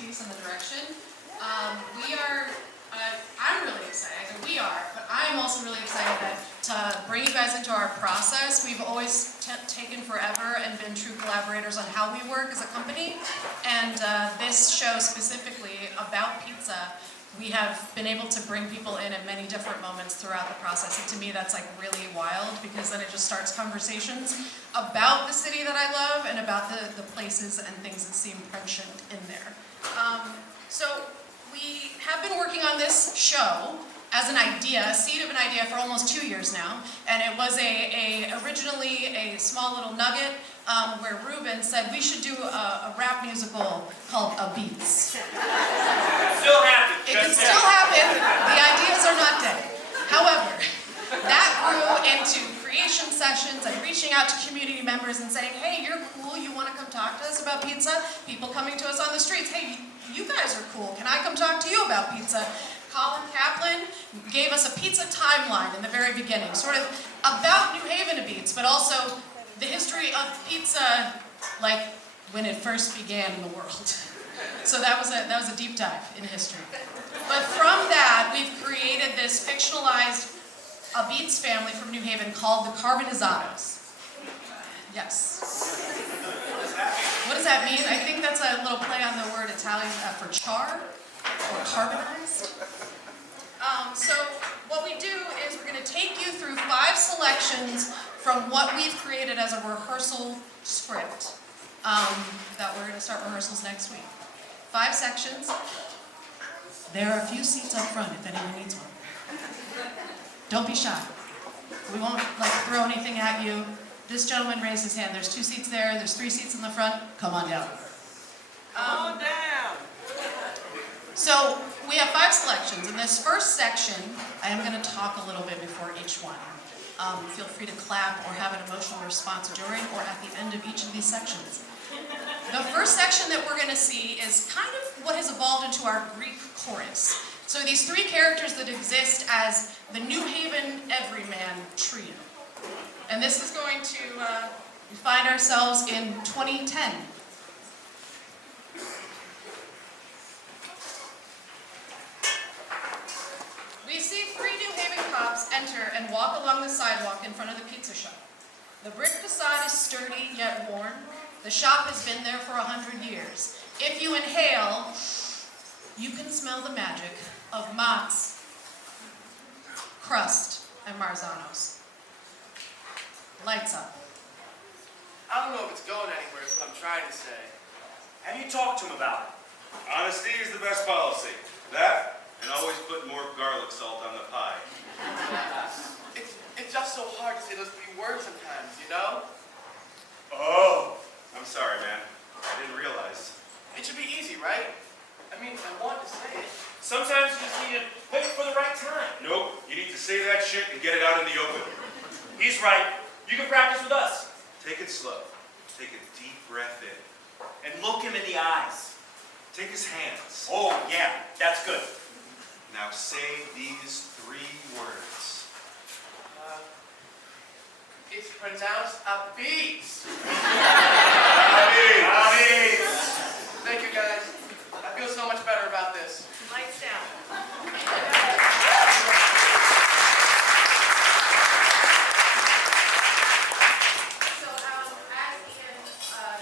piece and the direction. I'm really excited, we are, but I'm also really excited to bring you guys into our process. We've always taken forever and been true collaborators on how we work as a company, and this show specifically about pizza, we have been able to bring people in at many different moments throughout the process, and to me that's like really wild, because then it just starts conversations about the city that I love and about the places and things that seem prescient in there. So we have been working on this show as an idea, a seed of an idea, for almost 2 years now, and it was originally a small little nugget where Ruben said we should do a rap musical called A Beats. Still happen. It can still happen. The ideas are not dead. However, that grew into creation sessions and reaching out to community members and saying, hey, you're cool, you want to come talk to us about pizza? People coming to us on the streets, hey, you guys are cool, can I come talk to you about pizza? Colin Kaplan gave us a pizza timeline in the very beginning, sort of about New Haven Beats, but also the history of pizza, like when it first began in the world. So that was a deep dive in history. But from that, we've created this fictionalized A Beats family from New Haven called the Carbonizados. Yes. What does that mean? I think that's a little play on the word Italian for char or carbonized. So what we do is we're going to take you through 5 selections from what we've created as a rehearsal script. That we're going to start rehearsals next week. 5 sections. There are a few seats up front if anyone needs one. Don't be shy. We won't throw anything at you. This gentleman raised his hand. There's 2 seats there. There's 3 seats in the front. Come on down. Come on down. So we have 5 selections. In this first section, I am going to talk a little bit before each one. Feel free to clap or have an emotional response during or at the end of each of these sections. The first section that we're going to see is kind of what has evolved into our Greek chorus. So these 3 characters that exist as the New Haven Everyman trio. And this is going to find ourselves in 2010. We see 3 New Haven cops enter and walk along the sidewalk in front of the pizza shop. The brick facade is sturdy yet worn. The shop has been there for 100 years. If you inhale, you can smell the magic of mozz, crust, and marzanos. Lights up. I don't know if it's going anywhere, is what I'm trying to say. Have you talked to him about it? Honesty is the best policy. That, and always put more garlic salt on the pie. It's just so hard to say those 3 words sometimes, you know? Oh, I'm sorry, man. I didn't realize. It should be easy, right? I mean, I want to say it. Sometimes you just need to wait for the right time. Nope, you need to say that shit and get it out in the open. He's right. You can practice with us. Take it slow. Take a deep breath in. And look him in the eyes. Take his hands. Oh, yeah, that's good. Now say these 3 words. It's pronounced A Beats. Thank you, guys. I feel so much better about this. Lights down. So, as Ian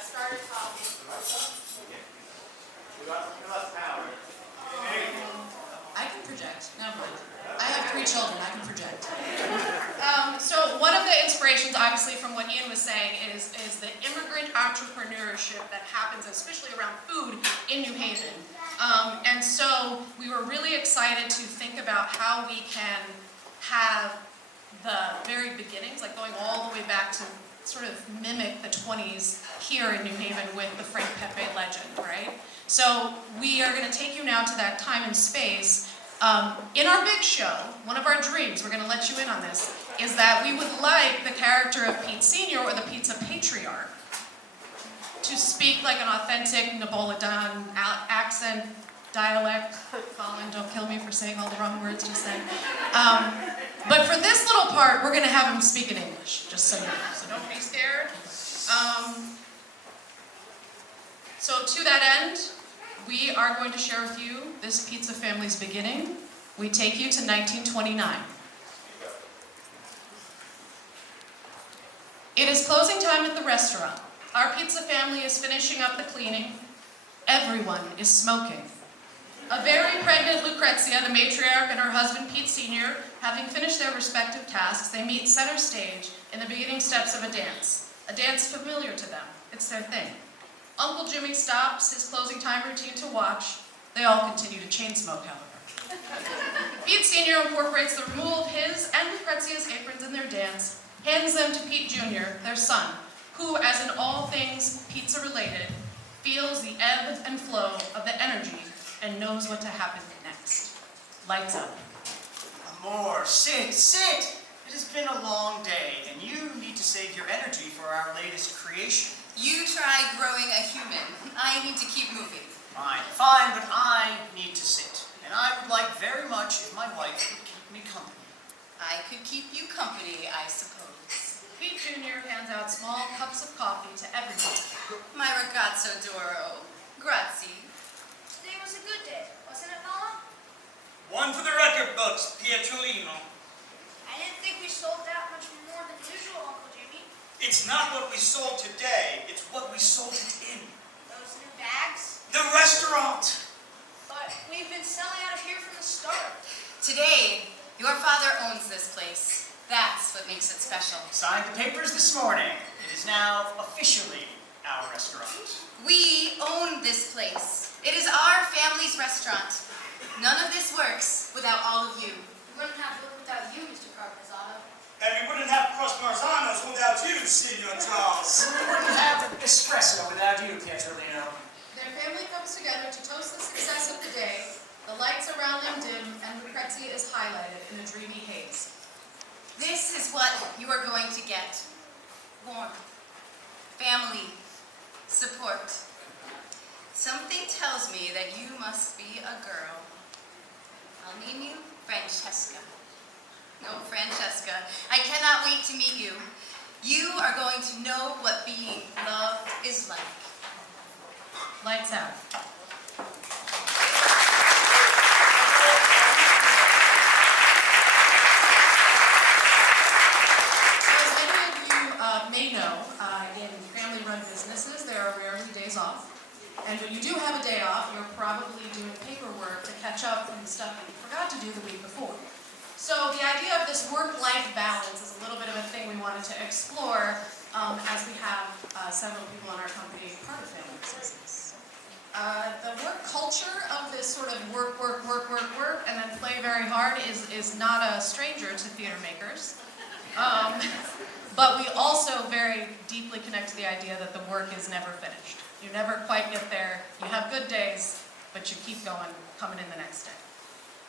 started talking, Give us power. I can project. Never mind. I have 3 children. I can project. So one of the inspirations, obviously, from what Ian was saying is the immigrant entrepreneurship that happens, especially around food, in New Haven. And so we were really excited to think about how we can have the very beginnings, like going all the way back to sort of mimic the 20s here in New Haven with the Frank Pepe legend, right? So we are going to take you now to that time and space. In our big show, one of our dreams, we're going to let you in on this, is that we would like the character of Pete Sr. or the Pizza Patriarch to speak like an authentic Napolitan accent, dialect. Colin, don't kill me for saying all the wrong words just then. But for this little part, we're going to have him speak in English, just so you know. So don't be scared. So to that end, we are going to share with you this pizza family's beginning. We take you to 1929. It is closing time at the restaurant. Our pizza family is finishing up the cleaning. Everyone is smoking. A very pregnant Lucrezia, the matriarch, and her husband Pete Sr., having finished their respective tasks, they meet center stage in the beginning steps of a dance familiar to them. It's their thing. Uncle Jimmy stops his closing time routine to watch. They all continue to chain smoke, however. Pete Sr. incorporates the removal of his and Lucrezia's aprons in their dance, hands them to Pete Jr., their son, who, as in all things pizza-related, feels the ebb and flow of the energy and knows what to happen next. Lights up. Amor, sit. It has been a long day, and you need to save your energy for our latest creation. You try growing a human. I need to keep moving. Fine, but I need to sit. And I would like very much if my wife would keep me company. I could keep you company, I suppose. Pete Jr. hands out small cups of coffee to everyone. My ragazzo d'oro. Grazie. Today was a good day, wasn't it, Mama? One for the record books, Pietrolino. I didn't think we sold that much more than usual, Uncle Jimmy. It's not what we sold today, it's what we sold it in. Those new bags. The restaurant! But we've been selling out of here from the start. Today, your father owns this place. That's what makes it special. Signed the papers this morning. It is now officially our restaurant. We own this place. It is our family's restaurant. None of this works without all of you. We wouldn't have lived without you, Mr. Carpezano. And we wouldn't have Cross Marzanos without you, Signor Charles. We wouldn't have espresso without you, Pietrolino. Their family comes together to toast the success of the day. The lights around them dim, and Lucrezia is highlighted in a dreamy haze. This is what you are going to get. Warmth, family, support. Something tells me that you must be a girl. I'll name you Francesca. No, Francesca, I cannot wait to meet you. You are going to know what being loved is like. Lights out. May know, in family-run businesses, there are rarely days off. And when you do have a day off, you're probably doing paperwork to catch up on stuff that you forgot to do the week before. So the idea of this work-life balance is a little bit of a thing we wanted to explore as we have several people in our company part of family businesses. The work culture of this sort of work, and then play very hard is not a stranger to theater makers. But we also very deeply connect to the idea that the work is never finished. You never quite get there. You have good days, but you keep going, coming in the next day.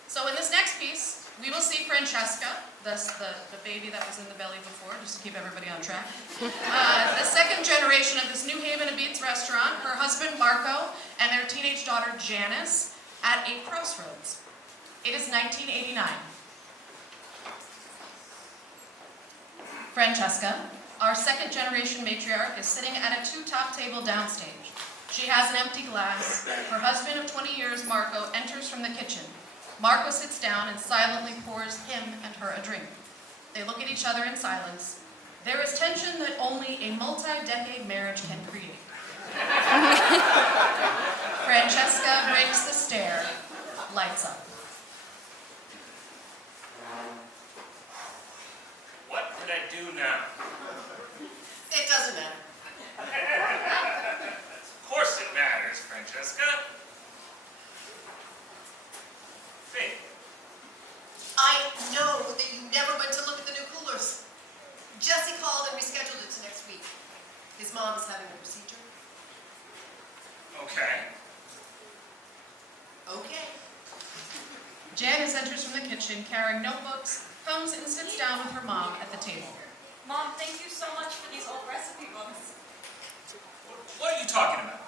So in this next piece, we will see Francesca, the baby that was in the belly before, just to keep everybody on track. The second generation of this NewHaven March restaurant, her husband Marco, and their teenage daughter Janice at a crossroads. It is 1989. Francesca, our second generation matriarch, is sitting at a two-top table downstage. She has an empty glass. Her husband of 20 years, Marco, enters from the kitchen. Marco sits down and silently pours him and her a drink. They look at each other in silence. There is tension that only a multi-decade marriage can create. Francesca breaks the stare, lights up. What could I do now? It doesn't matter. Of course it matters, Francesca. Faith. I know that you never went to look at the new coolers. Jesse called and rescheduled it to next week. His mom is having a procedure. Okay. Okay. Janice enters from the kitchen carrying notebooks, comes and sits down with her mom at the table. Mom, thank you so much for these old recipe books. What are you talking about?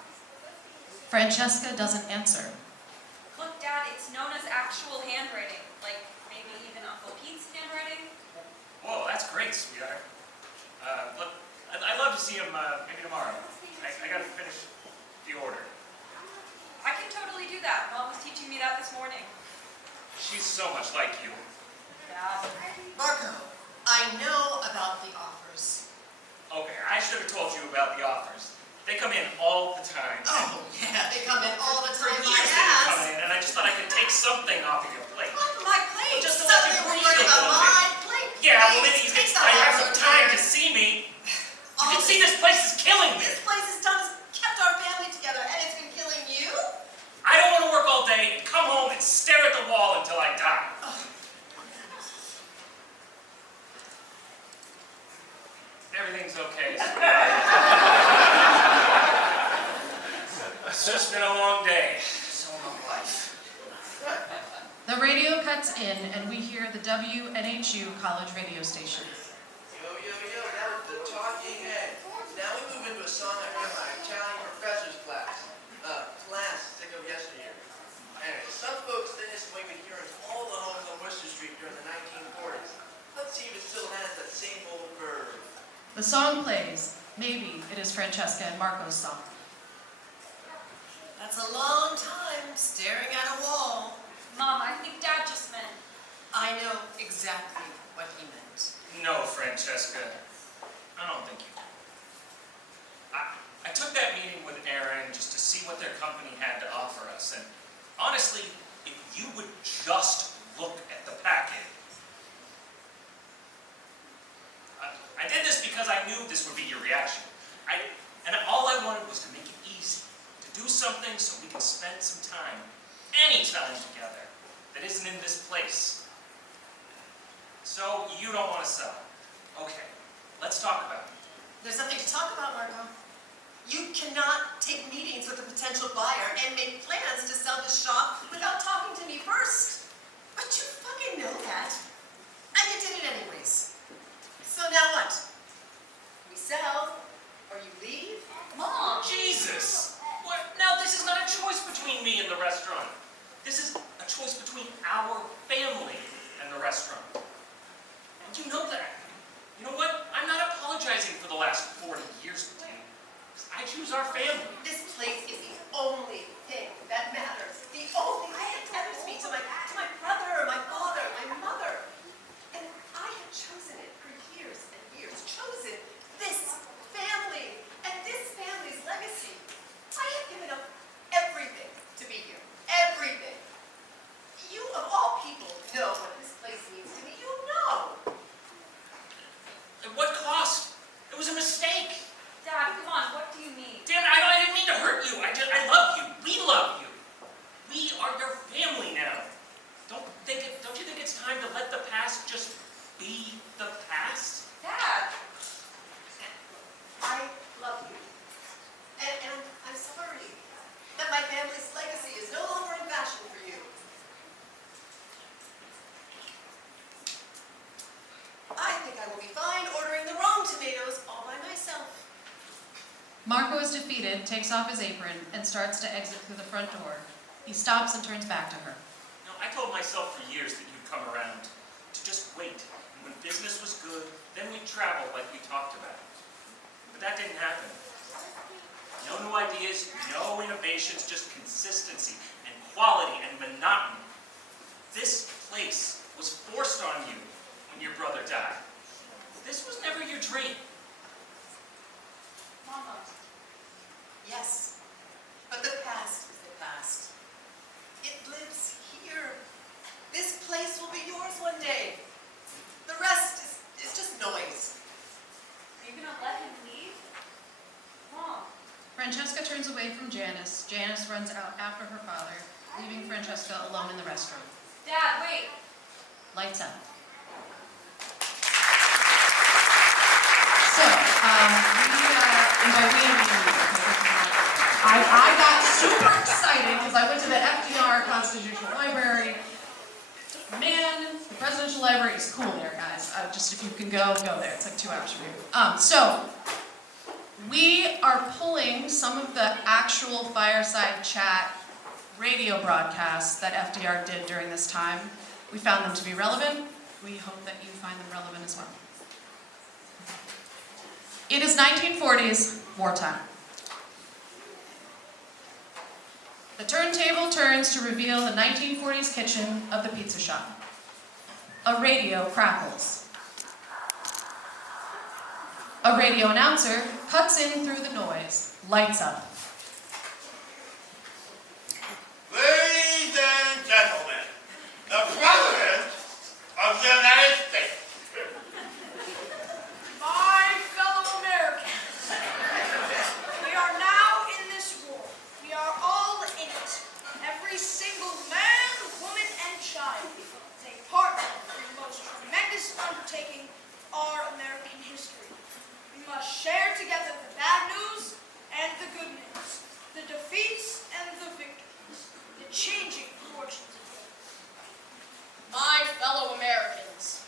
Francesca doesn't answer. Look, Dad, it's known as actual handwriting. Like, maybe even Uncle Pete's handwriting. Whoa, that's great, sweetheart. Look, I'd love to see him maybe tomorrow. I gotta finish the order. I can could totally do that. Mom was teaching me that this morning. She's so much like you. Dad. Marco, I know about the offers. Okay, I should have told you about the offers. They come in all the time. Oh, yeah, they come in all the For time. years they've been coming in, and I just thought I could take something off of your plate. Off my plate. Just to let you Suddenly we're breathe worried a about little bit. my plate. Yeah, well, Please, maybe you take could some have off some your time to plate. see me. You All can see this place is killing me. This place has done has kept our family together, and it's been killing you? I don't want to work all day and come home and stare at the wall until I die. Everything's okay. It's just been a long day. So long life. The radio cuts in, and we hear the WNHU college radio station. Yo, that was the Talking Head. Now we move into a song I heard in my Italian professor's class. Sick of yesteryear. Anyway, some folks think this way we hear in all the homes on Worcester Street during the 1940s. Let's see if it still has that same old verve. The song plays. Maybe it is Francesca and Marco's song. That's a long time staring at a wall. Mom, I think Dad just meant. I know exactly what he meant. No, Francesca. I don't think you do. I took that meeting with Aaron just to see what their company had to offer us, and honestly, if you would just look at the package. I did this because I knew this would be your reaction. And all I wanted was to make it easy, to do something so we can spend some time, any time together, that isn't in this place. So you don't want to sell. Okay, let's talk about it. There's nothing to talk about, Marco. You cannot take meetings with a potential buyer and make plans to sell the shop without talking to me first. But you fucking know that. And you did it anyways. So now what? We sell, or you leave? Mom! Jesus! What? Now this is not a choice between me and the restaurant. This is a choice between our family and the restaurant. And you know that. You know what? I'm not apologizing for the last 40 years with you. I choose our family. This place is the only thing that matters. The only thing that tethers me to my brother, my father, my mother. And I have chosen it for years and years. Chosen this family and this family's legacy. I have given up everything to be here. Everything. You, of all people, know what this place means to me. You know. At what cost? It was a mistake. Dad, come on, what do you mean? Damn it, I didn't mean to hurt you. I love you. We love you. We are your family now. Don't you think it's time to let the past just be the past? Dad! I love you. And I'm sorry that my family's legacy is no longer in fashion for you. I think I will be fine ordering the wrong tomatoes all by myself. Marco is defeated, takes off his apron, and starts to exit through the front door. He stops and turns back to her. You know, I told myself for years that you'd come around, to just wait. And when business was good, then we'd travel like we talked about. But that didn't happen. No new ideas, no innovations, just consistency and quality and monotony. This place was forced on you when your brother died. This was never your dream. Mama. Yes, but the past is the past. It lives here. This place will be yours one day. The rest is just noise. Are you gonna let him leave? Mom. Francesca turns away from Janice. Janice runs out after her father, leaving Francesca alone in the restaurant. Dad, wait. Lights out. So, I got super excited because I went to the FDR Constitutional Library. Man, the Presidential Library is cool there, guys. Just if you can go there. It's like 2 hours from here. So, we are pulling some of the actual fireside chat radio broadcasts that FDR did during this time. We found them to be relevant. We hope that you find them relevant as well. It is 1940s wartime. The turntable turns to reveal the 1940s kitchen of the pizza shop. A radio crackles. A radio announcer cuts in through the noise, lights up. Ladies and gentlemen, the President of the United States. My fellow Americans, we are now in this war. We are all in it. Every single man, woman, and child take part in the most tremendous undertaking of our American history. We must share together the bad news and the good news, the defeats and the victories, the changing fortunes of the earth. My fellow Americans,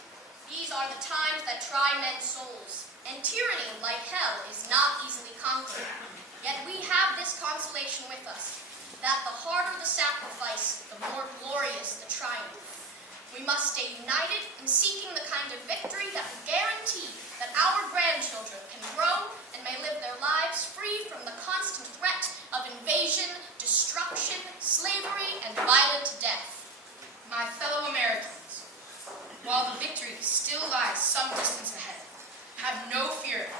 these are the times that try men's souls, and tyranny, like hell, is not easily conquered. Yet we have this consolation with us, that the harder the sacrifice, the more glorious the triumph. We must stay united in seeking the kind of victory that will guarantee that our grandchildren can grow and may live their lives free from the constant threat of invasion, destruction, slavery, and violent death. My fellow Americans, while the victory still lies some distance ahead, have no fear.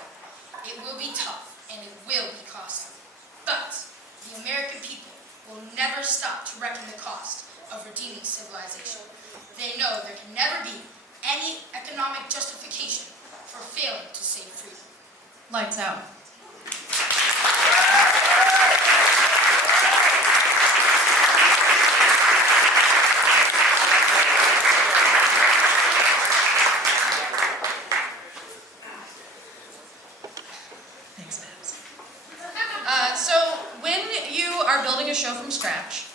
It will be tough and it will be costly. But the American people will never stop to reckon the cost of redeeming civilization. They know there can never be any economic justification for failing to save freedom. Lights out. Thanks, Babs. So when you are building a show from scratch,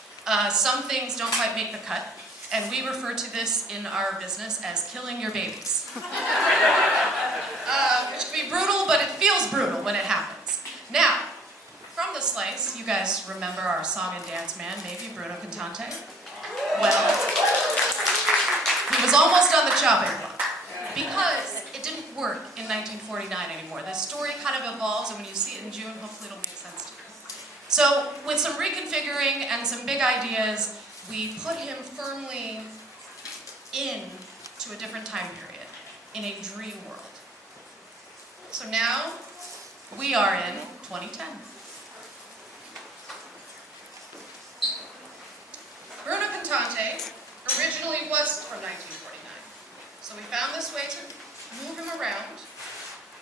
some things don't quite make the cut, and we refer to this in our business as killing your babies. Which can be brutal, but it feels brutal when it happens. Now, from the slice, you guys remember our song and dance man, maybe Bruno Cantante? Well, he was almost on the chopping block, because it didn't work in 1949 anymore. The story kind of evolves, and when you see it in June, hopefully it'll make sense to you. So, with some reconfiguring and some big ideas, we put him firmly into a different time period, in a dream world. So now, we are in 2010. Bruno Cantante originally was from 1949. So we found this way to move him around,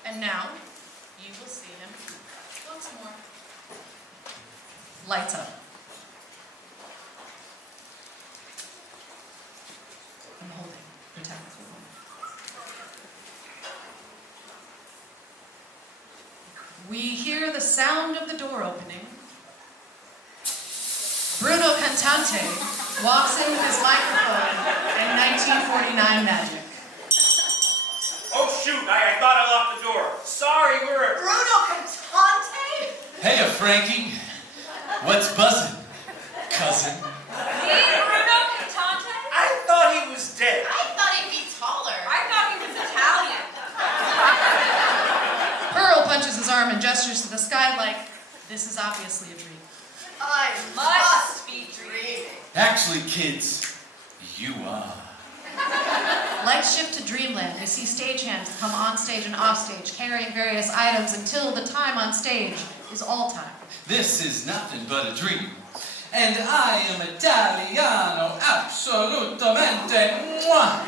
and now you will see him once more. Lights up. I'm holding the technical one. We hear the sound of the door opening. Bruno Cantante walks in with his microphone and 1949 magic. Oh shoot, I thought I locked the door. Sorry, we're at... Bruno Cantante? Hey, Frankie. What's buzzing, cousin? Hey, Bruno Cantante? I thought he was dead. I thought he'd be taller. I thought he was Italian. Pearl punches his arm and gestures to the sky like, this is obviously a dream. I must be dreaming. Actually, kids, you are. Lights shift to dreamland. We see stagehands come on stage and off stage, carrying various items until the time on stage is all time. This is nothing but a dream. And I am Italiano, absolutamente. Mwah.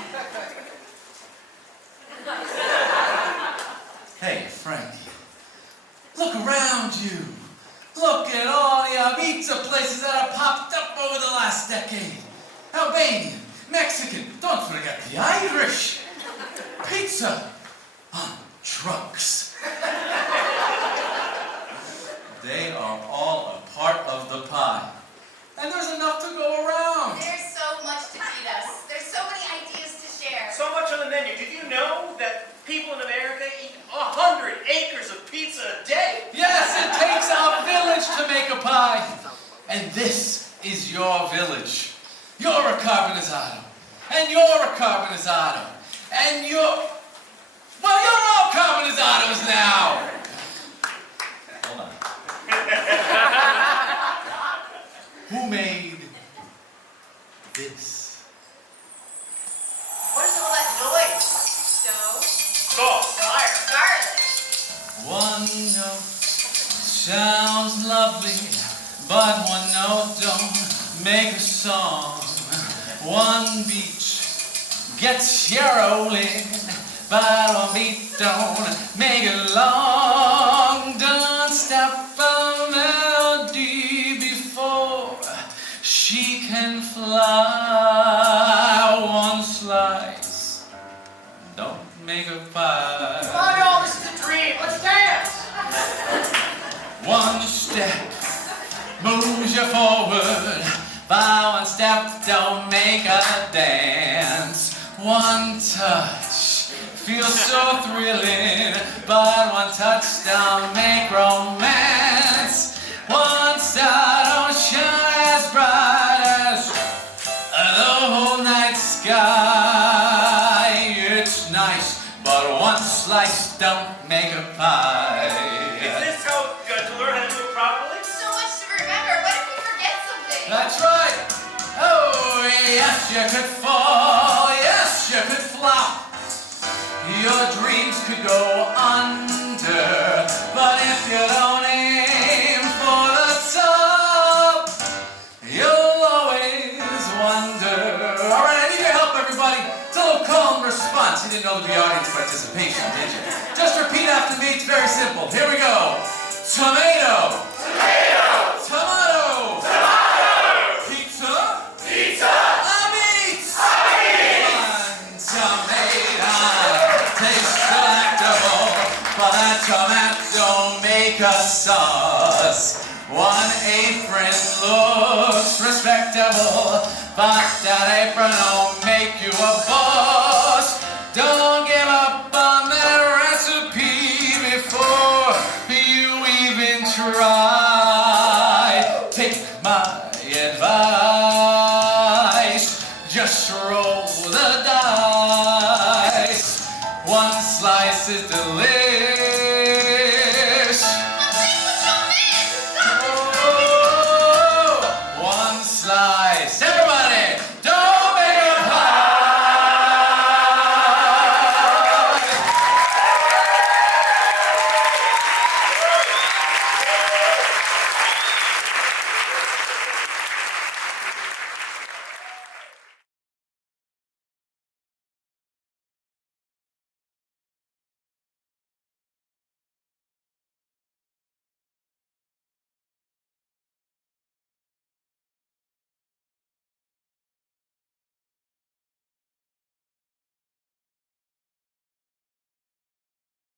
Hey, Frankie, look around you. Look at all the Ibiza places that have popped up over the last decade. Albanian, Mexican, don't forget the Irish. Pizza on trucks. They are all a part of the pie. And there's enough to go around. There's so much to feed us. There's so many ideas to share. So much on the menu. Did you know that people in America eat 100 acres of pizza a day? Yes, it takes a village to make a pie. And this is your village. You're a carbonizado. And you're a carbonizado. And you're... Well, you're all carbonizados now. Hold on. Who One note sounds lovely, but one note don't make a song. One beach gets you rolling, but one beat don't make it long. Don't stop a melody before she can fly. One slice don't make a pie. Come on, y'all, this is a dream. Let's dance. One step moves you forward, but one step don't make a dance. One touch feels so thrilling, but one touch don't make romance. One star don't shine as bright as the whole night sky. It's nice, but one slice don't make a pie. Is this how to learn how to do it properly? So much to remember. What if we forget something? That's right. Oh, yes, you could fall. Yes, you could flop. Your dreams could go under. But if you don't aim for the top, you'll always wonder. All right, I need your help, everybody. It's a little call and response. You didn't know there'd be audience participation, did you? Just repeat after me. It's very simple. Here we go. Tomato. Tomato. Tomato. Tomato. Pizza. Pizza. Meats. Tomato. Tastes delectable, but that tomato make a sauce. One apron looks respectable, but that apron don't make you a boss.